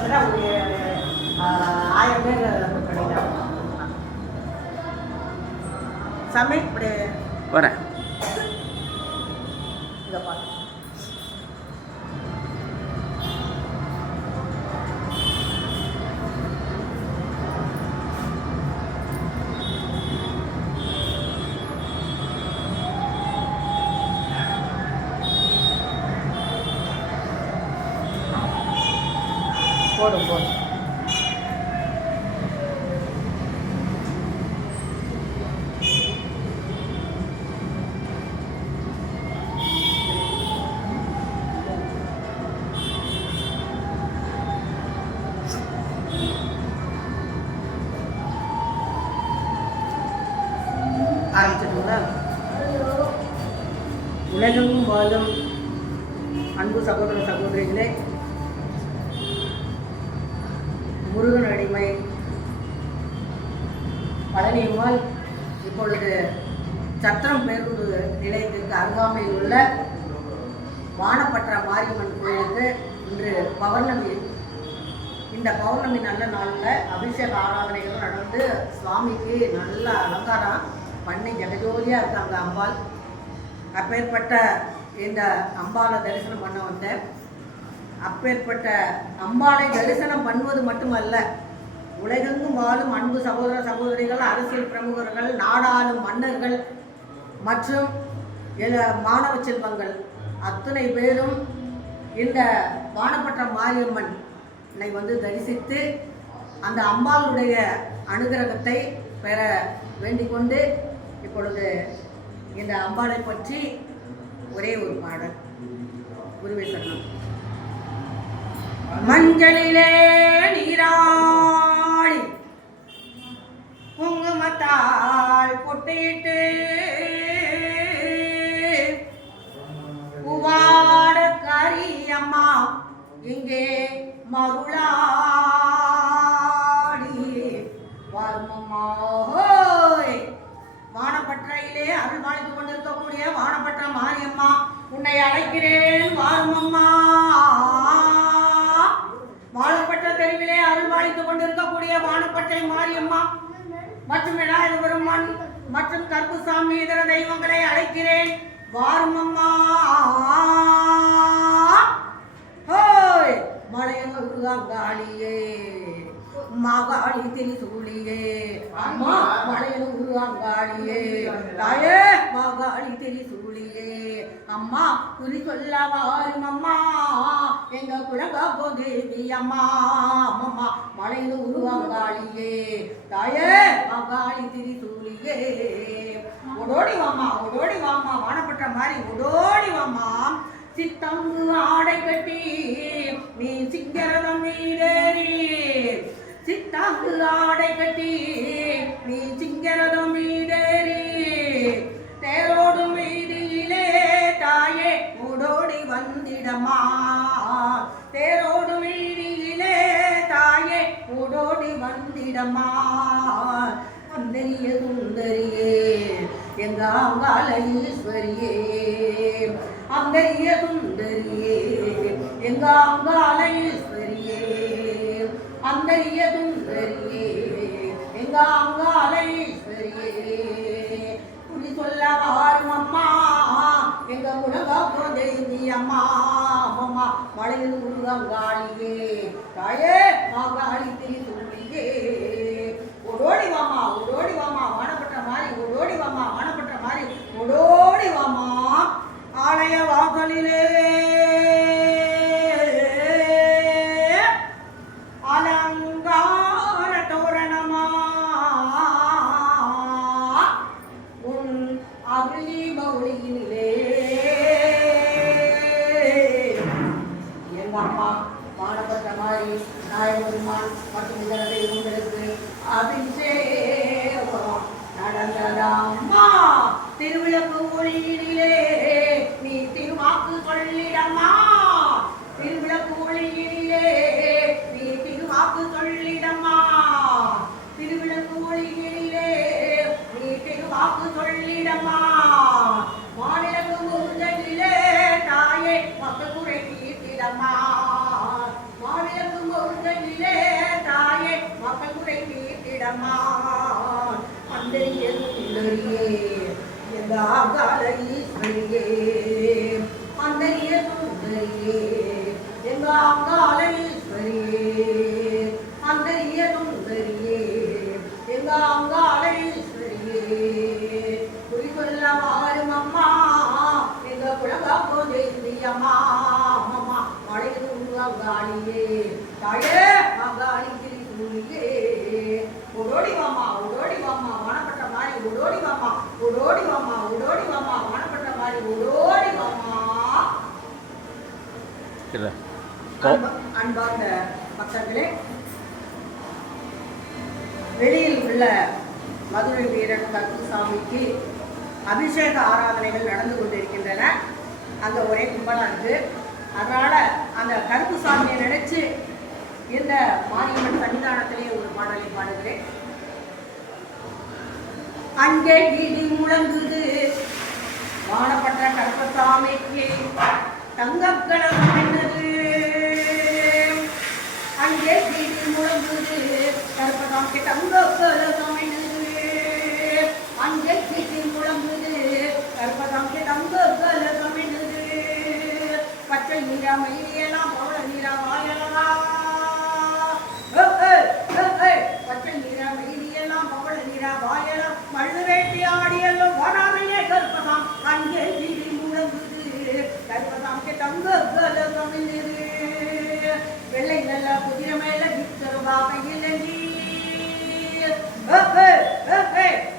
பக்கத்தில் ஒரு 1000 பேர் கிடையாது. சமை இப்படி வரேன். இதை பார்த்து போடும் போடும். ஆரம்பிச்சிட்டுங்களா? உலகெங்கும் வாழும் அன்பு சகோதர சகோதரிகளே, முருகன் அடிமை பழனியம்மாள் இப்பொழுது சத்திரம் பேருந்து நிலையத்திற்கு அருகாமையில் உள்ள வானப்பற்ற மாரியம்மன் கோயிலுக்கு இன்று பௌர்ணமி. இந்த பௌர்ணமி நல்ல நாளில் அபிஷேக ஆராதனைகளும் நடந்து சுவாமிக்கு நல்ல அலங்காரம் பண்ணி ஜெகஜோதியாக இருக்காங்க அம்பாள். அப்பேற்பட்ட இந்த அம்பாளை தரிசனம் பண்ண வந்தேன். அப்பேற்பட்ட அம்பாளை தரிசனம் பண்ணுவது மட்டுமல்ல, உலகெங்கும் வாழும் அன்பு சகோதர சகோதரிகள், அரசியல் பிரமுகர்கள், நாடாளும் மன்னர்கள் மற்றும் மாணவ செல்வங்கள் அத்தனை பேரும் இந்த வானப்பற்ற மாரியம்மனை வந்து தரிசித்து அந்த அம்பாளுடைய அனுகிரகத்தை பெற வேண்டிக் கொண்டு இப்பொழுது இந்த அம்பாளை பற்றி ஒரே ஒரு பாடல். குருவே சரணம். மஞ்சளிலே நீராடி குங்குமத்தால் பொட்டிட்டு பூவாட கரியம்மா இங்கே மருளாடி வருமம்மா. வானப்பற்றையிலே அருள் பாலித்துக் கொண்டிருக்கக்கூடிய வானப்பற்ற மாரியம்மா, உன்னை அழைக்கிறேன் வாருமம்மா. வாழப்பட்ட தெருவிலே அருள் பாலித்துக் கொண்டிருக்கக்கூடிய வானப்பற்றை மாரியம்மா மற்றும் விநாயக பெருமான் மற்றும் கருப்புசாமி இதர தெய்வங்களை அழைக்கிறேன் வாருமம்மா. ஹோய் மலையனூர்காளியே மாகாளி திரிசூலியே அம்மா, மலையனூர்காளியே தாயே மாகாளி திரிசூலியே அம்மா, குறி சொல்ல வாருமம்மா எங்க குலகாப்போ தேவி அம்மா. அம்மா மலையனூர்காளியே தாயே மாகாளி திரிசூலியே. ஓடோடி வாமா, ஓடோடி வாமா, வானப்பட்ட மாதிரி ஓடோடி வாமா. சித்தங்கு ஆடை கட்டி நீ சிங்கரதம் மீதேறி, சித்தங்கு ஆடை கட்டி நீ சிங்கரதம் மீதேறி, தேரோடு மீதியிலே தாயே ஓடோடி வந்திடமா. தேரோடு மீதியிலே தாயே ஓடோடி வந்திடமா. அந்தரிய சுந்தரியே எங்க அங்காள ஈஸ்வரியே, அந்தரிய சுந்தரியே எங்க அங்காள ஈஸ்வரியே, அந்தரிய சுந்தரியே எங்க அங்காள ஈஸ்வரியே. குறி சொல்ல வாருமம்மா எங்க குலகாப்போ தேவி அம்மா. அம்மா மலையில் முருகங்காளியே தாயே மாகாளி திரிசூலியே. ஓடோடி வாமா, ஓடோடி வாமா, வானப்பட்ட மாதிரி ஓடோடி வாமா, வானப்பட்ட மாதிரி ஓடோடி வாமா. ஆலய வாசலிலே அலங்கார தோரணமா உன் அருளி பௌளியிலே எங்க அம்மா வானப்பட்ட மாதிரி நாயகருமான் மற்றும் இதர தெய்வங்களுக்கு அபிஷேகம் நடந்ததம்மா. திருவிளக்கு ஒளியிலே நீ திருவாக்கு சொல்லிடம்மா. திருவிளக்கு ஒளியிலே நீ திருவாக்கு சொல்லிடம்மா. திருவிளக்கு ஒளியிலே நீ திருவாக்கு சொல்லிடம்மா. மாநிலக்கு முருகனிலே தாயே மக்கள் குறை தீர்த்திடம்மா. மாநிலக்கு முருகன் அம்மா அம்மா மழைது அங்காளியே தாயே அங்காளி திரிசூலியே ஓடோடி வாமா வானப்பட்ட மாதிரி ஓடோடி வாமா வானப்பட்ட மாதிரி ஓடோடி வாமா. அன்பார்ந்த பக்தர்களே, வெளியில் உள்ள மதுரை வீரன் கருப்புசாமிக்கு அபிஷேக ஆராதனைகள் நடந்து கொண்டிருக்கின்றன. அங்கே ஒரே கும்பலாக இருக்கு. அதனால அந்த கருப்புசாமியை நினைச்சு இந்த மாரியம்மன் சன்னிதானத்திலே ஒரு பாடலை பாடுகிறேன். அங்கே இடி முழங்குது வானப்பட்ட கருப்பசாமிக்கு தங்கக்கலம் என்னது. அங்கே இடி முழங்குது கருப்பசாமிக்கு தங்கக்கலம் என்னது. அங்கே இடி முழங்குது கருப்பசாமிக்கு தங்கக்கலம் என்னது. பச்சை நீரா மயிலியெல்லாம் பவள நீரா வாயலாம். பச்சை நீரா மயிலியெல்லாம் பவள நீரா வாயலாம். மண்ணு வேட்டி ஆடியெல்லாம் வராமையே கருப்பதாம். அங்கே வீதி முழங்குது கருப்பதாம்க்கு தங்கக்கலம் என்னது. வெள்ளை நல்ல குதிரை மேல வித்தருவாமையில்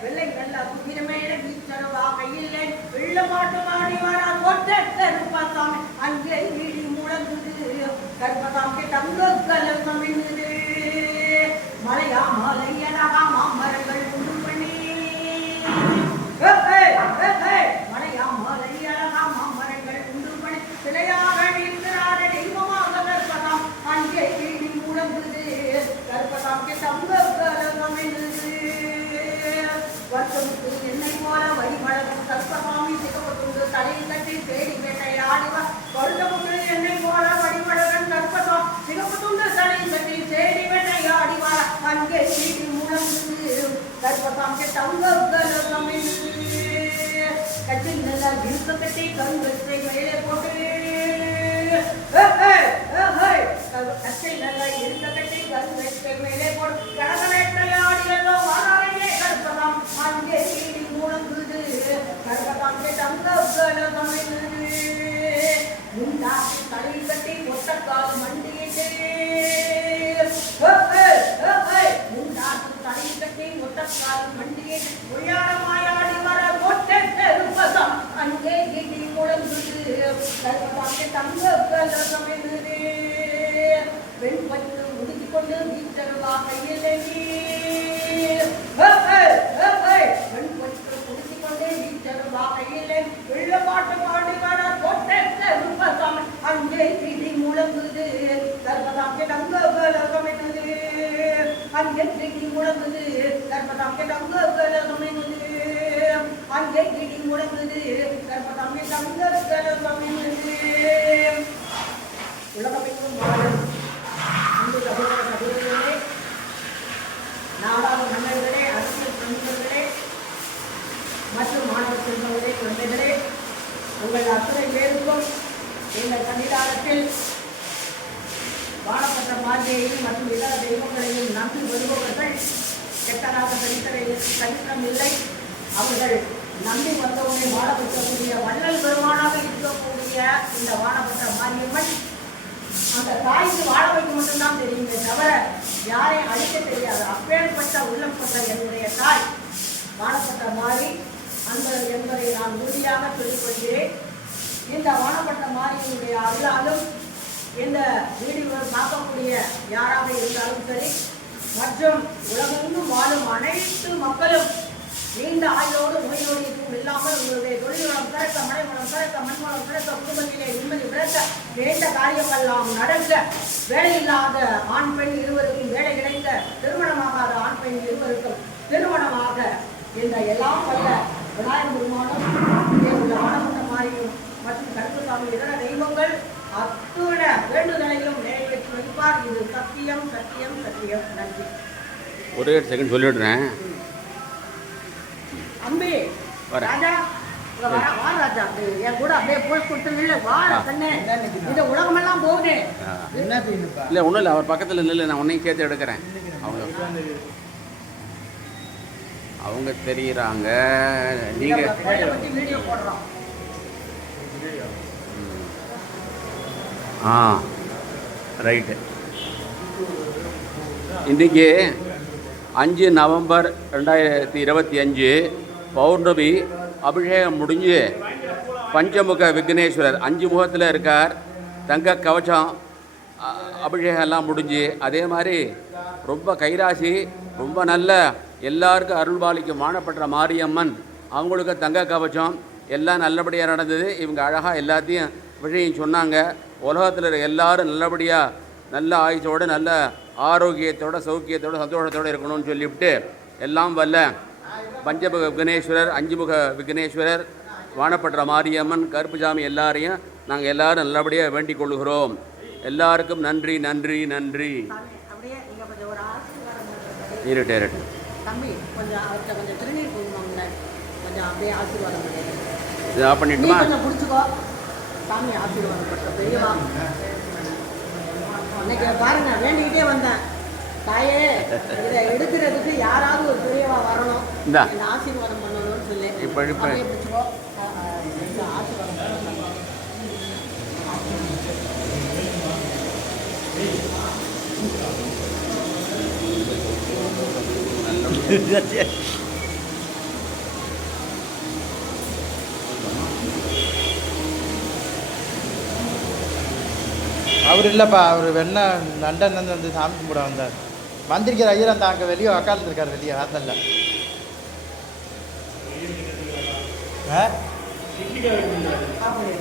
வெள்ளை நல்ல குதிரை மேல வீச்சருவாகையில் வெள்ள மாட்டு மாடி வர கொட்ட கருப்பசாமி. அங்கே வீடி முழங்குது கருப்பசாமிக்கு தங்கக்கலம் என்னது. மலையா மலையழகா மாமரங்கள் உண்டு பண்ணி. மலையா மலையழகா மாமரங்கள் உண்டு பண்ணி சிலையாக நிற்கிறார தெய்வமாக கருப்பதாம். அங்கே வீடி முழங்குது கருப்பசாமிக்கு தங்கக்கலம் என்னது. வருஷமுக்கு என்னை போல வழிபழகும் கருப்பசாமி சிகப்பத்துண்டு தலையில் கட்டி தேடி வேட்டையாடுவார். வருஷமுக்கு என்னை போல வழிபழகன் கருப்பசாமி சிகப்பத்துண்டு தலையில் கட்டி தேடி வேட்டையாடுவார். அங்கே வீடி முழங்குது கருப்பசாமிக்கு தங்கக்கலம் என்னது. கட்டில் நல்லா இருக்க கட்டி கருங்கத்தை மேலே போட்டு கட்டை நல்லா இருக்க கட்டி கருங்கத்தை மேலே போட்டு கடக வேட்டையாடியதோ வாராமையே கருப்பதாம். அங்கே வீடி முழங்குது கருப்பசாமிக்கு தங்கக்கலம் என்னது. முன்னாடி தலை கட்டி ஒட்டக்கால் மண்டியிட்டு முன்னாடி தலை கட்டி ஒட்டக்கால் மண்டியிட்டு உயரமாயாடி வர கொட்ட கருப்பதாம். அங்கே வீடி முழங்குது கருப்பசாமிக்கு தங்கக்கலம் என்னது. வெண்பட்டு உடுத்திக் கொண்டு வீச்சருவாகையில் வெண்பட்டு உடுத்திக் கொண்டு வீச்சருவாகையில் வெள்ளப்பாட்டு பாடி வர கொட்ட கருப்பசாமி. அங்கே வீடி முழங்குது கருப்பசாமிக்கு தங்கக்கலம் என்னது. அங்கே வீடி முழங்குது கருப்பசாமிக்கு தங்கக்கலம் என்னது. அங்கே வீடி முழங்குது கருப்பசாமிக்கு தங்கக்கலம் என்னது. உலகமெங்கும் வாழும் இந்து சகோதர சகோதரிகளே, நாடாளு மன்னர்களே, அரசியல் பிரமுகர்களே மற்றும் மாணவ செல்வங்களே, குழந்தைகளே, உங்கள் அத்தனை பேருக்கும் எங்கள் சன்னிதானத்தில் வாழப்பட்ட மாதேவி மற்றும் இதர தெய்வங்களையும் நம்பி வருபவர்கள் கெட்டதாக சரித்திரம் இல்லை. அவர்கள் நம்பி வந்தவுடனே வாழ வைக்கக்கூடிய வள்ளல் பெருமானாக இருக்கக்கூடிய இந்த வாழப்பட்ட மாரியம்மன் அந்த தாய்க்கு வாழ வைக்க மட்டும்தான் தெரியுமே தவிர யாரையும் அழிக்க தெரியாது. அப்பேற்பட்ட உள்ளம் கொண்ட என்னுடைய தாய் வாழப்பட்ட மாறி அந்த என்பதை நான் உறுதியாக சொல்லிக்கொள்கிறேன். இந்த வாழப்பட்ட மாறியினுடைய அருளாலும் இந்த வீடியோ பார்க்கக்கூடிய யாராக இருந்தாலும் சரி மற்றும் உலகெங்கும் வாழும் அனைத்து மக்களும் நீண்ட ஆயுளோடு நோய் நொடியும் இல்லாமல் உங்களுடைய தொழில் வளம் சிறக்க, மழை வளம் சிறக்க, மண் வளம் சிறக்க, குடும்பத்திலே நிம்மதி பிறக்க, வேண்ட காரியமெல்லாம் நடக்க, வேலையில்லாத ஆண் பெண் இருவருக்கும் வேலை கிடைக்க, திருமணமாகாத ஆண் பெண் இருவருக்கும் திருமணமாக இந்த எல்லாம் வல்ல விநாயகர் பெருமானும் உள்ள வானப்பட்ட மாரியும் மற்றும் கருப்புசாமி இதர தெய்வங்கள் அத்துண வேண்டுதலையும் நிறைவேற்றி வைப்பார். இது சத்தியம் சத்தியம் சத்தியம். நன்றி. ஒரே செகண்ட் சொல்லிடுறேன். அம்பி ராஜா வா ராஜா, என் கூட அப்படியே போய் கொடுத்துருங்க. வா கண்ணே, இந்த உலகமெல்லாம் போகுது. இல்லை ஒன்றும் இல்லை, அவர் பக்கத்தில் இல்லை, நான் உன்னையும் சேர்த்து எடுக்கிறேன். அவங்க தெரியுறாங்க. நீங்கள் வீடியோ போடுறோம். ஆ ரைட்டு. இன்றைக்கி 5 நவம்பர் 2025 பௌர்ணமி. அபிஷேகம் முடிஞ்சு பஞ்சமுக விக்னேஸ்வரர் 5 முகத்தில் இருக்கார். தங்க கவச்சம் அபிஷேகம் எல்லாம் முடிஞ்சு, அதே மாதிரி ரொம்ப கைராசி, ரொம்ப நல்ல எல்லாருக்கும் அருள்பாலிக்கும் வானப்பட்ட மாரியம்மன், அவங்களுக்கு தங்க கவச்சம் எல்லாம் நல்லபடியாக நடந்தது. இவங்க அழகாக எல்லாத்தையும் விஷயம் சொன்னாங்க. உலகத்தில் இருக்க எல்லாரும் நல்லபடியாக நல்ல ஆயுசோடு நல்ல ஆரோக்கியத்தோட சௌக்கியத்தோடு சந்தோஷத்தோடு இருக்கணும்னு சொல்லிவிட்டு, எல்லாம் வல்ல பஞ்சமுக விக்னேஸ்வரர், 5 முக விக்னேஸ்வரர், வானப்பட்ட மாரியம்மன், கருப்புசாமி எல்லாரையும் நாங்கள் எல்லோரும் நல்லபடியாக வேண்டிக் கொள்கிறோம். எல்லாருக்கும் நன்றி நன்றி நன்றி. இருட்டு தம்பி கொஞ்சம் அவர்கிட்ட கொஞ்சம் திருநீர் கொடுங்க, கொஞ்சம் அப்படியே ஆசீர்வாதம் பண்ணுங்க. இதாக பண்ணிட்டுமா? கொஞ்சம் பிடிச்சிக்கோ சாமி, ஆசீர்வாதம் பண்ணுற பெரியவா. இன்னைக்கு பாருங்க, வேண்டிக்கிட்டே வந்தேன், தாயே இதை எடுக்கிறதுக்கு யாராவது ஒரு பெரியவா வரணும், இந்த ஆசீர்வாதம் பண்ணணும்னு சொல்லி. இப்போ பிடிச்சிக்கோ, ஆசீர்வாதம் பண்ணுங்க. அவர் இல்லைப்பா, அவர் வெண்ண லண்டன் வந்து சாமி கும்பிட வந்தார். வந்திருக்கிற ஐயர் அந்த அங்கே வெளியே உக்காந்துருக்கார், வெளியே வாசல்ல. ஆ